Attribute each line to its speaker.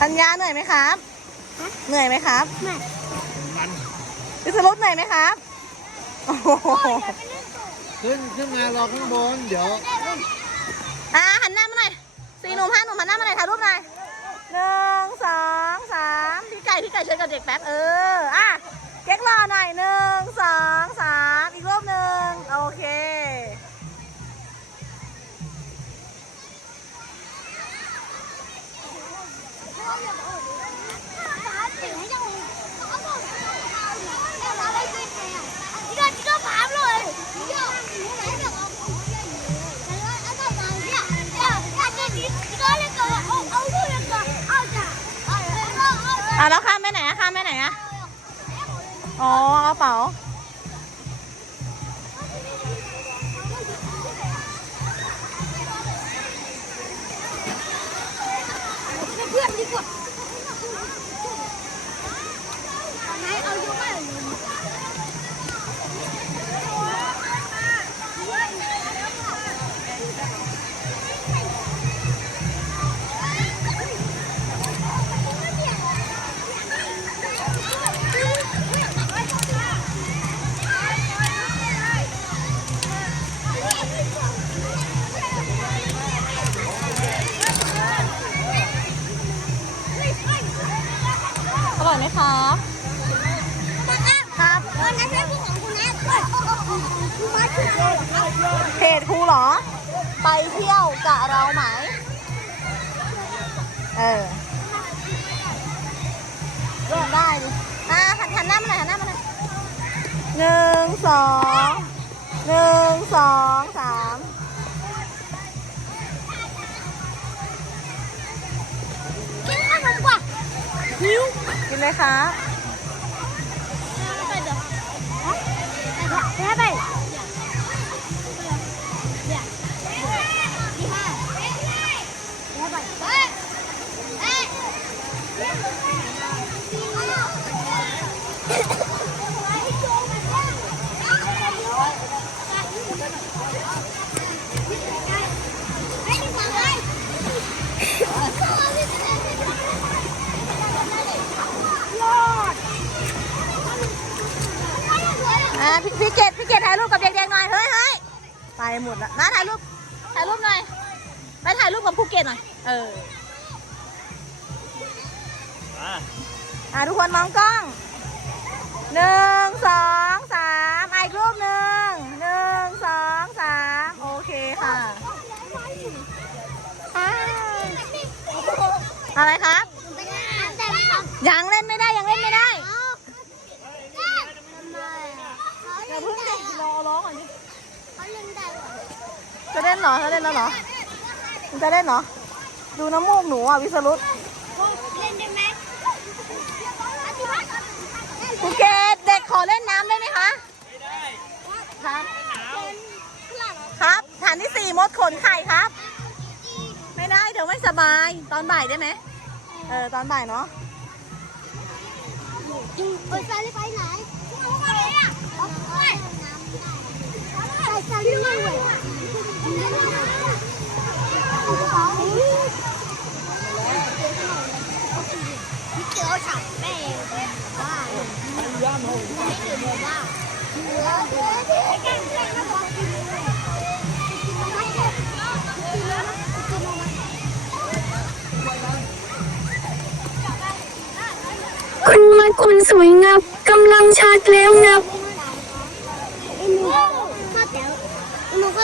Speaker 1: ธัญญาเหนื่อยไหมครับ เหนื่อยไหมครับ
Speaker 2: ไม่
Speaker 3: มัน
Speaker 1: วิสรุตเหนื่อยไหมครับ โอ้โห
Speaker 3: ขึ้นขึ้นมารอข้างบนเดี๋ยว
Speaker 1: อะหันหน้ามาหน่อยสี่หนุ่มห้าหนุ่มหันหน้ามาหน่อยถ่ายรูปหน่อยหนึ่งสองสามพี่ไก่พี่ไก่เชิญกับเด็กแป๊บเอออะเก๊กรอหน่อยหนึ่งสอง อะแล้วข้ามไปไหนอะข้ามไปไหนอะอ๋อกระเป๋า
Speaker 2: ไหม
Speaker 1: ครับครับ
Speaker 2: วันนั้นเป็นผู้ของคุณนะมาถึง
Speaker 1: เพจครูเหรอ ไปเที่ยวกับเราไหม เออเริ่มได้ดิอะหันหันหน้ามาหน่อยหันหน้ามาหน่อยหนึ่งสองหนึ่งสองสาม
Speaker 2: กินข้าวดีกว่าหิว
Speaker 1: กินเลยครับ
Speaker 2: ไปเดี๋ยวไป
Speaker 1: พี่พี่เกดพี่เกดถ่ายรูปกับเด็กๆหน่อยเฮ้ยเฮ้ยไปหมดละน้าถ่ายรูปถ่ายรูปหน่อยไปถ่ายรูปกับภูเก็ตหน่อยเอออะทุกคนมองกล้องหนึ่งสองสามอีกรูปหนึ่งหนึ่งสองสามโอเคค่ะอ่าอะไรครับยังเล่นไม่ได้ยังเล่นไม่ได้อย่าเพิ่งดิรอร้องก่อนดิ จะเล่นเหรอจะเล่นแล้วเหรอมึงจะเล่นเหรอ ดูน้ำมูกหนูอะวิสรุตภูเก็ตเด็กขอเล่นน้ำได้ไหมคะครับ ครับฐานที่สี่มดขนไข่ครับ ไม่ได้เดี๋ยวไม่สบาย ตอนบ่ายได้ไหม เออตอนบ่ายเนาะ
Speaker 2: ไปซาลีไปไหน 你给我场背吧。
Speaker 4: คุณมาคุณสวยงับกำลังชาร์จแล้วงับ